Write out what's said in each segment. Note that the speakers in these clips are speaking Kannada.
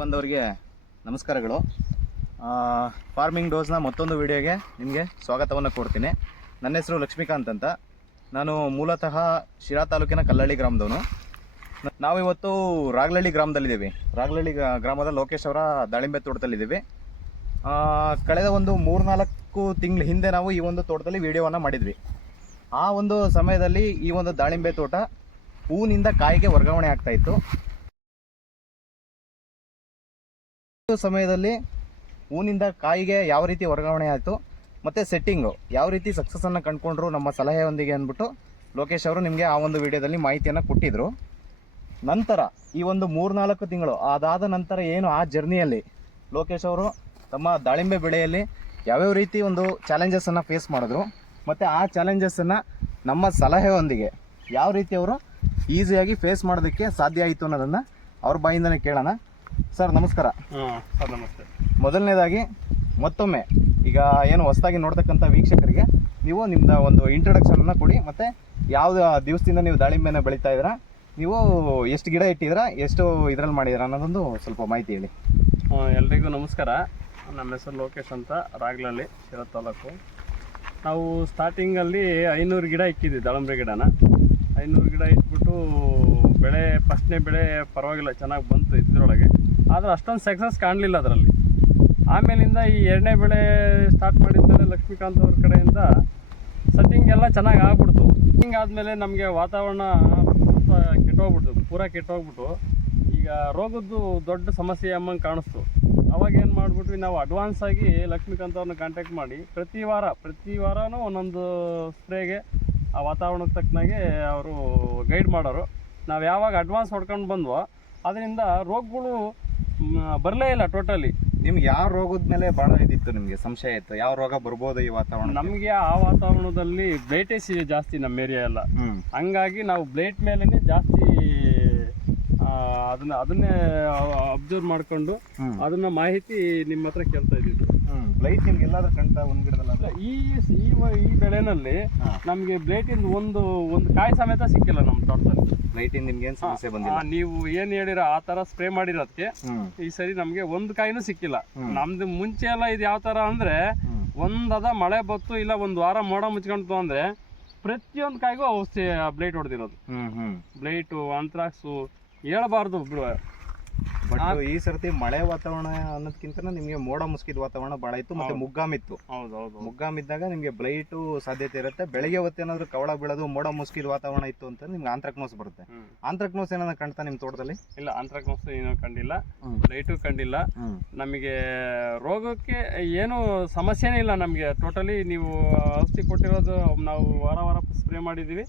ಬಂದವರಿಗೆ ನಮಸ್ಕಾರಗಳು. ಫಾರ್ಮಿಂಗ್ ಡೋಸ್ನ ಮತ್ತೊಂದು ವಿಡಿಯೋಗೆ ನಿಮಗೆ ಸ್ವಾಗತವನ್ನು ಕೊಡ್ತೀನಿ. ನನ್ನ ಹೆಸರು ಲಕ್ಷ್ಮೀಕಾಂತ್ ಅಂತ. ನಾನು ಮೂಲತಃ ಶಿರಾ ತಾಲೂಕಿನ ಕಲ್ಲಳ್ಳಿ ಗ್ರಾಮದವನು. ನಾವಿವತ್ತು ರಾಗ್ಲಳ್ಳಿ ಗ್ರಾಮದಲ್ಲಿದ್ದೀವಿ. ರಾಗ್ಲಳ್ಳಿ ಗ್ರಾಮದ ಲೋಕೇಶ್ ಅವರ ದಾಳಿಂಬೆ ತೋಟದಲ್ಲಿದ್ದೀವಿ. ಕಳೆದ ಒಂದು 3-4 ತಿಂಗಳ ಹಿಂದೆ ನಾವು ಈ ಒಂದು ತೋಟದಲ್ಲಿ ವಿಡಿಯೋವನ್ನು ಮಾಡಿದ್ವಿ. ಆ ಒಂದು ಸಮಯದಲ್ಲಿ ಈ ಒಂದು ದಾಳಿಂಬೆ ತೋಟ ಹೂವಿನಿಂದ ಕಾಯಿಗೆ ವರ್ಗಾವಣೆ ಆಗ್ತಾಯಿತ್ತು. ಸಮಯದಲ್ಲಿ ಹೂವಿನಿಂದ ಕಾಯಿಗೆ ಯಾವ ರೀತಿ ವರ್ಗಾವಣೆ ಆಯಿತು ಮತ್ತು ಸೆಟ್ಟಿಂಗು ಯಾವ ರೀತಿ ಸಕ್ಸಸ್ಸನ್ನು ಕಂಡುಕೊಂಡ್ರು ನಮ್ಮ ಸಲಹೆಯೊಂದಿಗೆ ಅಂದ್ಬಿಟ್ಟು ಲೋಕೇಶ್ ಅವರು ನಿಮಗೆ ಆ ಒಂದು ವಿಡಿಯೋದಲ್ಲಿ ಮಾಹಿತಿಯನ್ನು ಕೊಟ್ಟಿದ್ದರು. ನಂತರ ಈ ಒಂದು 3-4 ತಿಂಗಳು ಅದಾದ ನಂತರ ಏನು ಆ ಜರ್ನಿಯಲ್ಲಿ ಲೋಕೇಶ್ ಅವರು ತಮ್ಮ ದಾಳಿಂಬೆ ಬೆಳೆಯಲ್ಲಿ ಯಾವ್ಯಾವ ರೀತಿ ಒಂದು ಚಾಲೆಂಜಸನ್ನು ಫೇಸ್ ಮಾಡಿದ್ರು ಮತ್ತು ಆ ಚಾಲೆಂಜಸನ್ನು ನಮ್ಮ ಸಲಹೆಯೊಂದಿಗೆ ಯಾವ ರೀತಿ ಅವರು ಈಸಿಯಾಗಿ ಫೇಸ್ ಮಾಡೋದಕ್ಕೆ ಸಾಧ್ಯ ಆಯಿತು ಅನ್ನೋದನ್ನು ಅವ್ರ ಬಾಯಿಂದನೇ ಕೇಳೋಣ. ಸರ್ ನಮಸ್ಕಾರ. ಸರ್ ನಮಸ್ತೆ. ಮೊದಲನೇದಾಗಿ ಮತ್ತೊಮ್ಮೆ ಈಗ ಏನು ಹೊಸದಾಗಿ ನೋಡ್ತಕ್ಕಂಥ ವೀಕ್ಷಕರಿಗೆ ನೀವು ನಿಮ್ಮದ ಒಂದು ಇಂಟ್ರೊಡಕ್ಷನನ್ನು ಕೊಡಿ, ಮತ್ತು ಯಾವ್ದು ದಿವಸದಿಂದ ನೀವು ದಾಳಿಂಬೆನ ಬೆಳೀತಾ ಇದ್ದೀರಾ, ನೀವು ಎಷ್ಟು ಗಿಡ ಇಟ್ಟಿದ್ದೀರಾ, ಎಷ್ಟು ಇದರಲ್ಲಿ ಮಾಡಿದ್ದೀರಾ ಅನ್ನೋದೊಂದು ಸ್ವಲ್ಪ ಮಾಹಿತಿ ಹೇಳಿ. ಎಲ್ರಿಗೂ ನಮಸ್ಕಾರ. ನಮ್ಮ ಹೆಸರು ಲೋಕೇಶ್ ಅಂತ, ರಾಗ್ಲಳ್ಳಿ, ಶಿರಾ ತಾಲೂಕು. ನಾವು ಸ್ಟಾರ್ಟಿಂಗಲ್ಲಿ 500 ಗಿಡ ಇಕ್ಕಿದ್ವಿ, ದಾಳಿಂಬೆ ಗಿಡನ 500 ಗಿಡ ಇಟ್ಬಿಟ್ಟು ಬೆಳೆ ಫಸ್ಟ್ನೇ ಬೆಳೆ ಪರವಾಗಿಲ್ಲ, ಚೆನ್ನಾಗಿ ಬಂತು ಇದ್ರೊಳಗೆ. ಆದರೆ ಅಷ್ಟೊಂದು ಸಕ್ಸಸ್ ಕಾಣಲಿಲ್ಲ ಅದರಲ್ಲಿ. ಆಮೇಲಿಂದ ಈ 2ನೇ ಬೆಳೆ ಸ್ಟಾರ್ಟ್ ಮಾಡಿದ್ಮೇಲೆ ಲಕ್ಷ್ಮೀಕಾಂತ್ ಅವ್ರ ಕಡೆಯಿಂದ ಸೆಟ್ಟಿಂಗ್ ಎಲ್ಲ ಚೆನ್ನಾಗಿ ಆಗ್ಬಿಡ್ತು. ಹಿಂಗಾದ್ಮೇಲೆ ನಮಗೆ ವಾತಾವರಣ ಪೂರಾ ಕೆಟ್ಟೋಗ್ಬಿಟ್ಟು ಈಗ ರೋಗದ್ದು ದೊಡ್ಡ ಸಮಸ್ಯೆ ಎಂಬಂಗೆ ಕಾಣಿಸ್ತು. ಅವಾಗ ಏನು ಮಾಡಿಬಿಟ್ವಿ, ನಾವು ಅಡ್ವಾನ್ಸ್ ಆಗಿ ಲಕ್ಷ್ಮೀಕಾಂತ್ ಅವ್ರನ್ನ ಕಾಂಟ್ಯಾಕ್ಟ್ ಮಾಡಿ ಪ್ರತಿ ವಾರನೂ ಒಂದೊಂದು ಸ್ಪ್ರೇಗೆ ಆ ವಾತಾವರಣಕ್ಕೆ ತಕ್ಕನಾಗೆ ಅವರು ಗೈಡ್ ಮಾಡೋರು. ನಾವು ಯಾವಾಗ ಅಡ್ವಾನ್ಸ್ ಹೊಡ್ಕೊಂಡು ಬಂದ್ವೋ ಅದರಿಂದ ರೋಗಗಳು ಬರಲೇ ಇಲ್ಲ ಟೋಟಲಿ. ನಿಮ್ಗೆ ಯಾವ ರೋಗದ ಮೇಲೆ ಭಾಳ ಇದಿತ್ತು, ನಿಮಗೆ ಸಂಶಯ ಇತ್ತು ಯಾವ ರೋಗ ಬರ್ಬೋದು ಈ ವಾತಾವರಣ? ನಮಗೆ ಆ ವಾತಾವರಣದಲ್ಲಿ ಬ್ಲೈಟೇಸ್ ಜಾಸ್ತಿ ನಮ್ಮ ಏರಿಯಾ ಎಲ್ಲ, ಹಂಗಾಗಿ ನಾವು ಬ್ಲೈಟ್ ಮೇಲೇ ಜಾಸ್ತಿ ಅದನ್ನೇ ಅಬ್ಸರ್ವ್ ಮಾಡ್ಕೊಂಡು ಅದನ್ನ ಮಾಹಿತಿ ನಿಮ್ಮ ಹತ್ರ ಕೇಳ್ತಾ ಇದ್ದಿದ್ದು. ಬ್ಲೈಟ್ ನಿಮ್ಗೆ ಎಲ್ಲಾದ್ರೂ ಕಾಣ್ತಾ ಒಂದು ಗಿಡದಲ್ಲ? ಈ ಬೆಳೆನಲ್ಲಿ ನಮಗೆ ಬ್ಲೈಟಿಂದ ಒಂದು ಕಾಯಿ ಸಮೇತ ಸಿಕ್ಕಿಲ್ಲ ನಮ್ಮ ತೋಟದಲ್ಲಿ. ಬ್ಲೈಟಿಂದ ನಿಮ್ಗೆ ಏನು ಸಮಸ್ಯೆ ಬಂದಿಲ್ಲ? ನೀವು ಏನ್ ಹೇಳಿರ ಆ ತರ ಸ್ಪ್ರೇ ಮಾಡಿರೋದಕ್ಕೆ ಈ ಸರಿ ನಮ್ಗೆ ಒಂದು ಕಾಯಿನೂ ಸಿಕ್ಕಿಲ್ಲ. ನಮ್ದು ಮುಂಚೆ ಎಲ್ಲ ಇದು ಯಾವ ತರ ಅಂದ್ರೆ, ಒಂದದ ಮಳೆ ಬತ್ತು ಇಲ್ಲ ಒಂದು ವಾರ ಮೋಡ ಮುಚ್ಕೊಂತು ಅಂದ್ರೆ ಪ್ರತಿಯೊಂದು ಕಾಯಿಗೂ ಔಷಧಿ ಬ್ಲೈಟ್ ಹೊಡೆದಿರೋದು. ಬ್ಲೈಟು, ಅಂತ್ರಾಕ್ಸು ಹೇಳಬಾರ್ದು ಬಿಡುವ. ಬಟ್ ಈ ಸರ್ತಿ ಮಳೆ ವಾತಾವರಣ ಅನ್ನೋದಕ್ಕಿಂತ ನಿಮ್ಗೆ ಮೋಡ ಮುಸ್ಕಿದ ವಾತಾವರಣ ಭಾಳ ಇತ್ತು, ಮತ್ತೆ ಮುಗ್ಗಾಮಿತ್ತು. ಮುಗ್ಗಾಮಿದ್ದಾಗ ನಿಮ್ಗೆ ಬ್ಲೈಟು ಸಾಧ್ಯತೆ ಇರುತ್ತೆ. ಬೆಳಿಗ್ಗೆ ಹೊತ್ತು ಏನಾದ್ರು ಕವಳ ಬೀಳೋದು, ಮೋಡ ಮುಸ್ಕಿದ ವಾತಾವರಣ ಇತ್ತು ಅಂತ ನಿಮ್ಗೆ ಆಂತ್ರಕ್ನೋಸ್ ಬರುತ್ತೆ. ಆಂತ್ರಕ್ನೋಸ್ ಏನಾದ್ರು ಕಾಣ್ತಾ ನಿಮ್ಮ ತೋಟದಲ್ಲಿ? ಇಲ್ಲ, ಆಂತ್ರಕ್ನೋಸ್ ಏನೂ ಕಂಡಿಲ್ಲ, ಬ್ಲೈಟು ಕಂಡಿಲ್ಲ. ನಮಗೆ ರೋಗಕ್ಕೆ ಏನು ಸಮಸ್ಯೆನೇ ಇಲ್ಲ ನಮಗೆ. ಟೋಟಲಿ ನೀವು ಔಷಧಿ ಕೊಟ್ಟಿರೋದು ನಾವು ವಾರ ಸ್ಪ್ರೇ ಮಾಡಿದೀವಿ,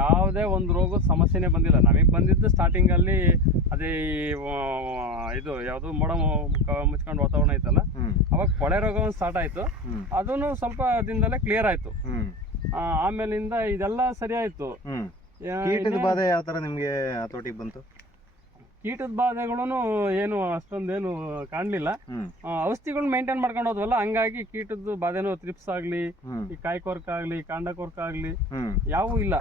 ಯಾವುದೇ ಒಂದು ರೋಗದ ಸಮಸ್ಯೆನೇ ಬಂದಿಲ್ಲ. ನಮಗೆ ಬಂದಿದ್ದು ಸ್ಟಾರ್ಟಿಂಗ್ ಅಲ್ಲಿ ಅದೇ ಇದು ಯಾವುದು ಮೋಡ ಮುಚ್ಕೊಂಡು ವಾತಾವರಣ ಐತಲ್ಲ, ಅವಾಗ ಕೊಳೆ ರೋಗ ಸ್ಟಾರ್ಟ್ ಆಯ್ತು. ಅದನ್ನು ಸ್ವಲ್ಪ ದಿನದಲ್ಲೇ ಕ್ಲಿಯರ್ ಆಯ್ತು. ಆಮೇಲಿಂದ ಇದೆಲ್ಲ ಸರಿ ಆಯ್ತು. ಕೀಟದ ಬಾಧೆ ಯಾವ ತರ ನಿಮ್ಗೆ ಹತೋಟಿಗೆ ಬಂತು? ಕೀಟದ ಬಾಧೆಗಳು ಏನು ಅಷ್ಟೊಂದೇನು ಕಾಣಲಿಲ್ಲ. ಔಷಧಿಗಳು ಮೇಂಟೈನ್ ಮಾಡ್ಕೊಂಡು ಹೋದ್ವಲ್ಲ, ಹಂಗಾಗಿ ಕೀಟದ ಬಾಧೆನೂ ತ್ರಿಪ್ಸ್ ಆಗ್ಲಿ, ಈ ಕಾಯಿ ಕೊರ್ಕ ಆಗ್ಲಿ, ಕಾಂಡ ಕೊರ್ಕ ಆಗ್ಲಿ ಯಾವೂ ಇಲ್ಲ.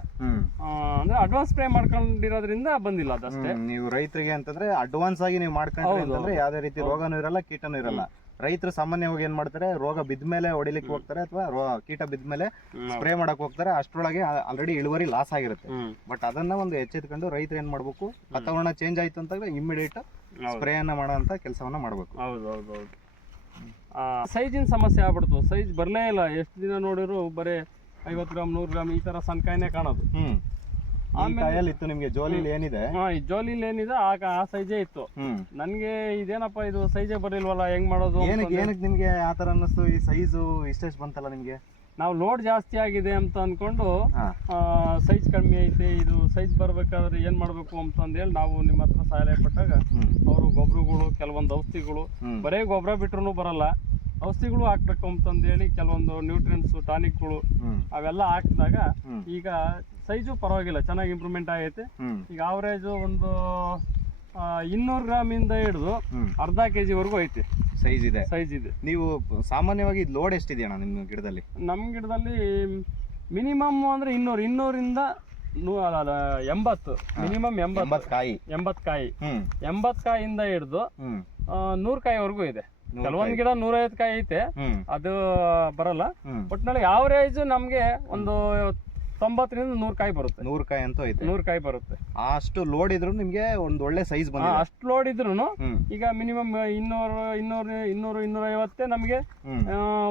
ಅಂದ್ರೆ ಅಡ್ವಾನ್ಸ್ ಸ್ಪ್ರೇ ಮಾಡ್ಕೊಂಡಿರೋದ್ರಿಂದ ಬಂದಿಲ್ಲ ಅದಷ್ಟೇ. ನೀವು ರೈತರಿಗೆ ಅಂತಂದ್ರೆ ಅಡ್ವಾನ್ಸ್ ಆಗಿ ನೀವು ಮಾಡ್ಕೊಂಡ್ರೆ ಯಾವುದೇ ರೀತಿ ರೋಗನೂ ಇರಲ್ಲ, ಕೀಟನೂ ಇರಲ್ಲ. ರೈತರು ಸಾಮಾನ್ಯವಾಗಿ ಏನ್ ಮಾಡ್ತಾರೆ, ರೋಗ ಬಿದ್ಮೇಲೆ ಹೊಡಿಲಿಕ್ಕೆ ಹೋಗ್ತಾರೆ ಅಥವಾ ಕೀಟ ಬಿದ್ಮೇಲೆ ಸ್ಪ್ರೇ ಮಾಡಕ್ ಹೋಗ್ತಾರೆ. ಅಷ್ಟರೊಳಗೆ ಆಲ್ರೆಡಿ ಇಳುವರಿ ಲಾಸ್ ಆಗಿರುತ್ತೆ. ಬಟ್ ಅದನ್ನ ಒಂದು ಎಚ್ಚೆತ್ಕೊಂಡು ರೈತರು ಏನ್ ಮಾಡ್ಬೇಕು, ವಾತಾವರಣ ಚೇಂಜ್ ಆಯ್ತು ಅಂತ ಇಮಿಡಿಯೇಟ್ ಸ್ಪ್ರೇ ಅನ್ನ ಮಾಡೋಂತ ಕೆಲಸವನ್ನ ಮಾಡ್ಬೇಕು. ಸೈಜಿನ ಸಮಸ್ಯೆ ಆಗ್ಬಿಡ್ತು. ಸೈಜ್ ಬರ್ಲೇ ಇಲ್ಲ. ಎಷ್ಟು ದಿನ ನೋಡಿದ್ರು ಬರೀ 50 ಗ್ರಾಮ್ 100 ಗ್ರಾಮ್ ಈ ತರ ಸಣ್ಣ ಕಾಯಿನೇ ಕಾಣೋದು. ಆಮೇಲೆ ಇತ್ತು ನಿಮ್ಗೆ ಜೋಲಿಲಿ ಏನಿದೆ, ಈ ಜೋಲಿಲಿ ಏನಿದೆ ಆ ಸೈಜೇ ಇತ್ತು. ನನ್ಗೆ ಇದೇನಪ್ಪ ಇದು ಸೈಜೇ ಬರಲಿಲ್ವಲ್ಲ, ಹೆಂಗ್ ಮಾಡೋದು? ಏನಕ್ಕೆ ನಿಮ್ಗೆ ಆತರ ಅನ್ನಿಸ್ತು? ಈ ಸೈಜು ಇಷ್ಟೆಷ್ಟು ಬಂತಲ್ಲ ನಿಮ್ಗೆ? ನಾವು ಲೋಡ್ ಜಾಸ್ತಿ ಆಗಿದೆ ಅಂತ ಅನ್ಕೊಂಡು ಸೈಜ್ ಕಡಿಮೆ ಐತೆ, ಇದು ಸೈಜ್ ಬರ್ಬೇಕಾದ್ರೆ ಏನ್ ಮಾಡ್ಬೇಕು ಅಂತಂದೇಳಿ ನಾವು ನಿಮ್ಮ ಹತ್ರ ಸಹಾಯ ಪಟ್ಟಾಗ ಅವರು ಗೊಬ್ಬರಗಳು, ಕೆಲವೊಂದು ಔಷಧಿಗಳು, ಬರೇ ಗೊಬ್ಬರ ಬಿಟ್ರು ಬರಲ್ಲ, ಔಷಧಿಗಳು ಹಾಕ್ಬೇಕು ಅಂತಂದೇಳಿ ಕೆಲವೊಂದು ನ್ಯೂಟ್ರಿಯೆಂಟ್ಸ್, ಟಾನಿಕ್ಗಳು ಅವೆಲ್ಲ ಹಾಕಿದಾಗ ಈಗ ಸೈಜು ಪರವಾಗಿಲ್ಲ, ಚೆನ್ನಾಗಿ ಇಂಪ್ರೂವ್ಮೆಂಟ್ ಆಗೈತೆ. ಈಗ ಆವರೇಜು ಒಂದು 200 ಗ್ರಾಮಿಂದ ಹಿಡಿದು ಅರ್ಧ kg ವರೆಗೂ ಐತೆ ಸೈಜ್ ಇದೆ. ನೀವು ಸಾಮಾನ್ಯವಾಗಿ ಲೋಡ್ ಎಷ್ಟಿದೆಯಣ್ಣ ನಿಮ್ಮ ಗಿಡದಲ್ಲಿ? ನಮ್ಮ ಗಿಡದಲ್ಲಿ ಮಿನಿಮಮ್ ಅಂದ್ರೆ 200ರಿಂದ 80 ಮಿನಿಮಮ್ 80 ಕಾಯಿ 80 ಕಾಯಿಯಿಂದ ಹಿಡಿದು 100 ಕಾಯಿವರೆಗೂ ಇದೆ. ಕೆಲವೊಂದು ಗಿಡ 150 ಕಾಯಿ ಐತೆ, ಅದು ಬರಲ್ಲ. ಒಟ್ಟಿನಲ್ಲಿ ಆವರೇಜ್ ನಮ್ಗೆ ಒಂದು 90 ರಿಂದ 100 ಕಾಯಿ ಬರುತ್ತೆ. 100 ಕಾಯಿ ಅಂತೂ ಐತೆ. 100 ಕಾಯಿ ಬರುತ್ತೆ. ಅಷ್ಟು ಲೋಡ್ ಇದ್ರು ನಿಮ್ಗೆ ಒಂದು ಒಳ್ಳೆ ಸೈಜ್ ಬಂದಿದೆ. ಅಷ್ಟು ಲೋಡ್ ಇದ್ರು ಈಗ ಮಿನಿಮಮ್ 200-250 ನಮಗೆ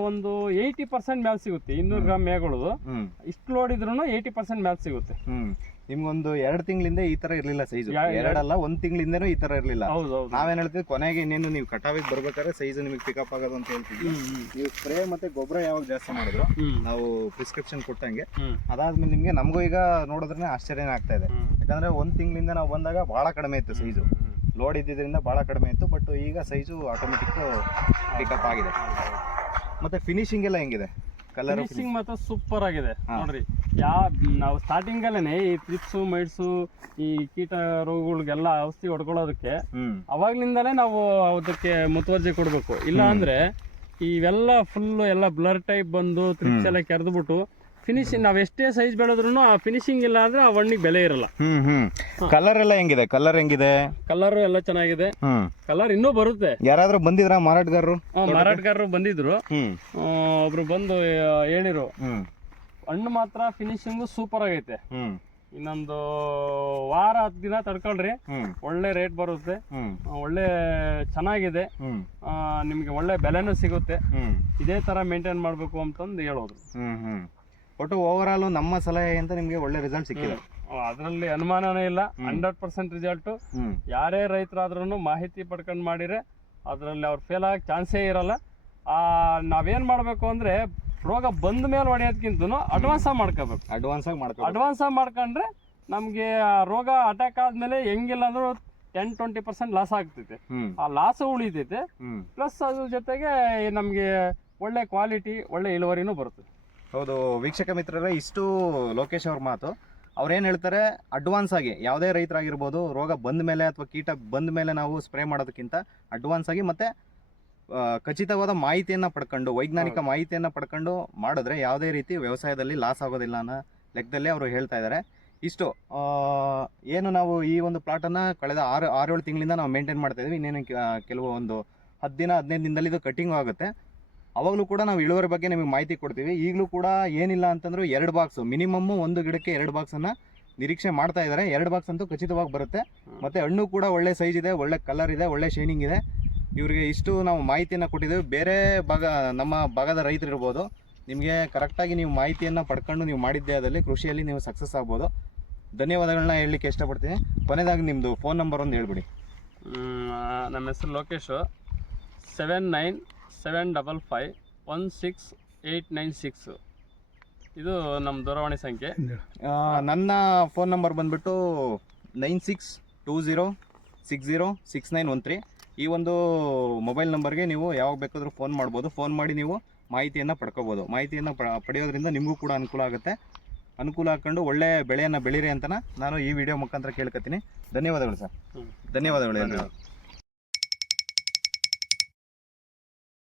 ಒಂದು 80% ಮ್ಯಾಲ್ ಸಿಗುತ್ತೆ. 200 ಗ್ರಾಮ್ ಮೇಗಳದು ಇಷ್ಟು ಲೋಡ್ ಇದ್ರು 80% ಮ್ಯಾಲ್ ಸಿಗುತ್ತೆ. ನಿಮ್ಗೊಂದು 2 ತಿಂಗಳಿಂದ ಈ ತರ ಇರ್ಲಿಲ್ಲ ಸೈಜ್. 2 ಅಲ್ಲ 1 ತಿಂಗಳಿಂದನೂ ಈ ತರ ಇರ್ಲಿಲ್ಲ. ನಾವೇನ್ ಹೇಳ್ತೀವಿ, ಕೊನೆಗೆ ಇನ್ನೇನು ನೀವು ಕಟಾವಿಗೆ ಬರ್ಬೇಕಾದ್ರೆ ಸೈಜ್ ನಿಮಗೆ ಪಿಕಪ್ ಆಗೋದು ಅಂತ ಹೇಳ್ತೀವಿ. ನೀವು ಸ್ಪ್ರೇ ಮತ್ತೆ ಗೊಬ್ಬರ ಯಾವಾಗ ಜಾಸ್ತಿ ಮಾಡಿದ್ರು ನಾವು ಪ್ರಿಸ್ಕ್ರಿಪ್ಷನ್ ಕೊಟ್ಟಂಗೆ, ಅದಾದ್ಮೇಲೆ ನಿಮ್ಗೆ ನಮಗೂ ಈಗ ನೋಡಿದ್ರೆ ಆಶ್ಚರ್ಯನೇ ಆಗ್ತಾ ಇದೆ. ಯಾಕಂದ್ರೆ 1 ತಿಂಗಳಿಂದ ನಾವು ಬಂದಾಗ ಬಹಳ ಕಡಿಮೆ ಇತ್ತು ಸೈಜು, ಲೋಡ್ ಇದ್ದಿದ್ರಿಂದ ಬಹಳ ಕಡಿಮೆ ಇತ್ತು. ಬಟ್ ಈಗ ಸೈಜು ಆಟೋಮೆಟಿಕ್ ಪಿಕಪ್ ಆಗಿದೆ. ಮತ್ತೆ ಫಿನಿಶಿಂಗ್ ಎಲ್ಲ ಹೆಂಗಿದೆ? ಕಲರ್ ಫಿನಿಶಿಂಗ್ ಮಾತ್ರ ಸೂಪರ್ ಆಗಿದೆ ನೋಡ್ರಿ. ನಾವು ಸ್ಟಾರ್ಟಿಂಗ್ ಅಲ್ಲೇನೆ ಈ ಟ್ರಿಪ್ಸು ಮೈಡ್ಸು ಈ ಕೀಟ ರೋಗಗಳಿಗೆಲ್ಲ ಔಷಧಿ ಹೊಡ್ಕೊಳ್ಳೋದಕ್ಕೆ ಅವಾಗ್ಲಿಂದಾನೇ ನಾವು ಅದಕ್ಕೆ ಮುತುವರ್ಜಿ ಕೊಡ್ಬೇಕು. ಇಲ್ಲ ಅಂದ್ರೆ ಇವೆಲ್ಲ ಫುಲ್ ಎಲ್ಲ ಬ್ಲರ್ ಟೈಪ್ ಬಂದು ಟ್ರಿಪ್ಸ್ ಎಲ್ಲ ಕೆರೆದ್ಬಿಟ್ಟು ಫಿನಿಶಿಂಗ್ ನಾವ್ ಎಷ್ಟೇ ಸೈಜ್ ಬೆಳೆದ್ರು ಆ ಫಿನಿಶಿಂಗ್ ಇಲ್ಲ ಅಂದ್ರೆ ಆ ಹಣ್ಣಿಗೆ ಬೆಲೆ ಇರಲ್ಲ. ಕಲರ್ ಎಲ್ಲ ಹೆಂಗಿದೆ? ಕಲರ್ ಎಲ್ಲ ಚೆನ್ನಾಗಿದೆ. ಕಲರ್ ಇನ್ನೂ ಬರುತ್ತೆ. ಯಾರಾದ್ರೂ ಬಂದಿದ್ರ ಮಾರಾಟಗಾರರು ಬಂದಿದ್ರು, ಒಬ್ರು ಬಂದು ಹೇಳಿರು ಹಣ್ಣು ಮಾತ್ರ ಫಿನಿಶಿಂಗ್ ಸೂಪರ್ ಆಗೈತೆ, ಇನ್ನೊಂದು ವಾರ 10 ದಿನ ತಡ್ಕೊಳ್ರಿ, ಒಳ್ಳೆ ರೇಟ್ ಬರುತ್ತೆ, ಒಳ್ಳೆ ಚೆನ್ನಾಗಿದೆ, ನಿಮ್ಗೆ ಒಳ್ಳೆ ಬೆಲೆನೂ ಸಿಗುತ್ತೆ, ಇದೇ ತರ ಮೇಂಟೈನ್ ಮಾಡ್ಬೇಕು ಅಂತಂದು ಹೇಳೋದು. ಒಟ್ಟು ಓವರ್ ಆಲ್ ನಮ್ಮ ಸಲಹೆ ಅಂತ ನಿಮ್ಗೆ ಒಳ್ಳೆ ರಿಸಲ್ಟ್ ಸಿಕ್ಕಿದೆ. ಅದರಲ್ಲಿ ಅನುಮಾನನೇ ಇಲ್ಲ. 100% ರಿಸಲ್ಟ್. ಯಾರೇ ರೈತರಾದ್ರೂ ಮಾಹಿತಿ ಪಡ್ಕೊಂಡು ಮಾಡಿದ್ರೆ ಅದರಲ್ಲಿ ಅವ್ರು ಫೇಲ್ ಆಗಕ್ಕೆ ಚಾನ್ಸೇ ಇರಲ್ಲ. ನಾವೇನ್ ಮಾಡ್ಬೇಕು ಅಂದ್ರೆ ರೋಗ ಬಂದ ಮೇಲೆ ಹೊಡೆಯೋದಕ್ಕಿಂತ ಅಡ್ವಾನ್ಸ್ ಆಗಿ ಮಾಡ್ಕೋಬೇಕು. ಅಡ್ವಾನ್ಸ್ ಆಗಿ ಮಾಡ್ಕೊಂಡ್ರೆ ನಮ್ಗೆ ರೋಗ ಅಟ್ಯಾಕ್ ಆದ್ಮೇಲೆ ಹೆಂಗಿಲ್ಲ ಅಂದ್ರೂ 10-20% ಲಾಸ್ ಆಗ್ತೈತೆ. ಆ ಲಾಸ್ ಉಳಿತೈತೆ, ಪ್ಲಸ್ ಅದ್ರ ಜೊತೆಗೆ ನಮ್ಗೆ ಒಳ್ಳೆ ಕ್ವಾಲಿಟಿ, ಒಳ್ಳೆ ಇಳುವರಿನೂ ಬರುತ್ತೆ. ಹೌದು ವೀಕ್ಷಕ ಮಿತ್ರರೇ, ಇಷ್ಟು ಲೋಕೇಶ್ ಅವ್ರ ಮಾತು. ಅವ್ರೇನು ಹೇಳ್ತಾರೆ, ಅಡ್ವಾನ್ಸ್ ಆಗಿ ಯಾವುದೇ ರೈತರಾಗಿರ್ಬೋದು, ರೋಗ ಬಂದ ಮೇಲೆ ಅಥವಾ ಕೀಟ ಬಂದ ಮೇಲೆ ನಾವು ಸ್ಪ್ರೇ ಮಾಡೋದಕ್ಕಿಂತ ಅಡ್ವಾನ್ಸ್ ಆಗಿ ಮತ್ತೆ ಖಚಿತವಾದ ಮಾಹಿತಿಯನ್ನು ಪಡ್ಕೊಂಡು, ವೈಜ್ಞಾನಿಕ ಮಾಹಿತಿಯನ್ನು ಪಡ್ಕೊಂಡು ಮಾಡಿದ್ರೆ ಯಾವುದೇ ರೀತಿ ವ್ಯವಸಾಯದಲ್ಲಿ ಲಾಸ್ ಆಗೋದಿಲ್ಲ ಅನ್ನೋ ಲೆಕ್ಕದಲ್ಲಿ ಅವರು ಹೇಳ್ತಾ ಇದ್ದಾರೆ. ಇಷ್ಟು ಏನು ನಾವು ಈ ಒಂದು ಪ್ಲಾಟನ್ನು ಕಳೆದ 6-7 ತಿಂಗಳಿಂದ ನಾವು ಮೇಂಟೈನ್ ಮಾಡ್ತಾ ಇದ್ದೀವಿ. ಇನ್ನೇನು ಕೆಲವು ಒಂದು 10-15 ದಿನದಲ್ಲಿ ಇದು ಕಟಿಂಗ್ ಆಗುತ್ತೆ. ಅವಾಗಲೂ ಕೂಡ ನಾವು ಇಳುವರಿ ಬಗ್ಗೆ ನಿಮಗೆ ಮಾಹಿತಿ ಕೊಡ್ತೀವಿ. ಈಗಲೂ ಕೂಡ ಏನಿಲ್ಲ ಅಂತಂದ್ರೆ 2 ಬಾಕ್ಸ್ ಮಿನಿಮಮ್, ಒಂದು ಗಿಡಕ್ಕೆ 2 ಬಾಕ್ಸನ್ನು ನಿರೀಕ್ಷೆ ಮಾಡ್ತಾ ಇದ್ದಾರೆ. 2 ಬಾಕ್ಸ್ ಅಂತೂ ಖಚಿತವಾಗಿ ಬರುತ್ತೆ. ಮತ್ತು ಹಣ್ಣು ಕೂಡ ಒಳ್ಳೆ ಸೈಜ್ ಇದೆ, ಒಳ್ಳೆ ಕಲರ್ ಇದೆ, ಒಳ್ಳೆ ಶೈನಿಂಗ್ ಇದೆ. ಇವರಿಗೆ ಇಷ್ಟು ನಾವು ಮಾಹಿತಿಯನ್ನು ಕೊಟ್ಟಿದ್ದೇವೆ. ಬೇರೆ ನಮ್ಮ ಭಾಗದ ರೈತರು ಇರ್ಬೋದು, ನಿಮಗೆ ಕರೆಕ್ಟಾಗಿ ನೀವು ಮಾಹಿತಿಯನ್ನು ಪಡ್ಕೊಂಡು ನೀವು ಮಾಡಿದ್ದೇ ಆದಲ್ಲಿ ಕೃಷಿಯಲ್ಲಿ ನೀವು ಸಕ್ಸಸ್ ಆಗ್ಬೋದು. ಧನ್ಯವಾದಗಳನ್ನ ಹೇಳಲಿಕ್ಕೆ ಇಷ್ಟಪಡ್ತೀನಿ. ಕೊನೆಯದಾಗಿ ನಿಮ್ಮದು ಫೋನ್ ನಂಬರ್ ಒಂದು ಹೇಳ್ಬಿಡಿ. ನಮ್ಮ ಹೆಸರು ಲೋಕೇಶ್. 7975516896 ಇದು ನಮ್ಮ ದೂರವಾಣಿ ಸಂಖ್ಯೆ. ನನ್ನ ಫೋನ್ ನಂಬರ್ ಬಂದುಬಿಟ್ಟು 9620606913. ಈ ಒಂದು ಮೊಬೈಲ್ ನಂಬರ್ಗೆ ನೀವು ಯಾವಾಗ ಬೇಕಾದರೂ ಫೋನ್ ಮಾಡ್ಬೋದು. ಫೋನ್ ಮಾಡಿ ನೀವು ಮಾಹಿತಿಯನ್ನು ಪಡ್ಕೋಬೋದು. ಮಾಹಿತಿಯನ್ನು ಪಡೆಯೋದ್ರಿಂದ ನಿಮಗೂ ಕೂಡ ಅನುಕೂಲ ಆಗುತ್ತೆ. ಅನುಕೂಲ ಹಾಕ್ಕೊಂಡು ಒಳ್ಳೆ ಬೆಳೆಯನ್ನು ಬೆಳೀರಿ ಅಂತ ನಾನು ಈ ವಿಡಿಯೋ ಮುಖಾಂತರ ಕೇಳ್ಕೊತೀನಿ. ಧನ್ಯವಾದಗಳು ಸರ್. ಧನ್ಯವಾದಗಳು.